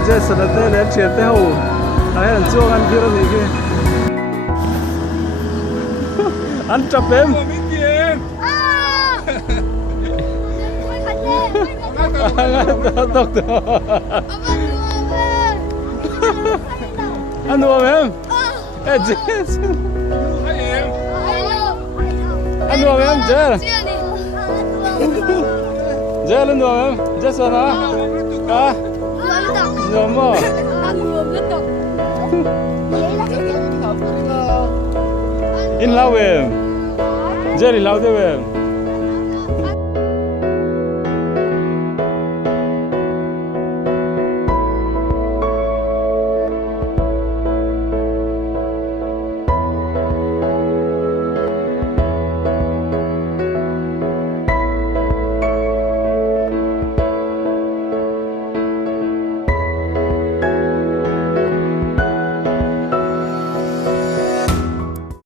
这是的这连钱都还很做安去了你去安chập em tốt anh đùa em anh đùa em chơi chơi lên đùa em chơi sao nào à đùa mà in lâu em chơi đi lâu thế em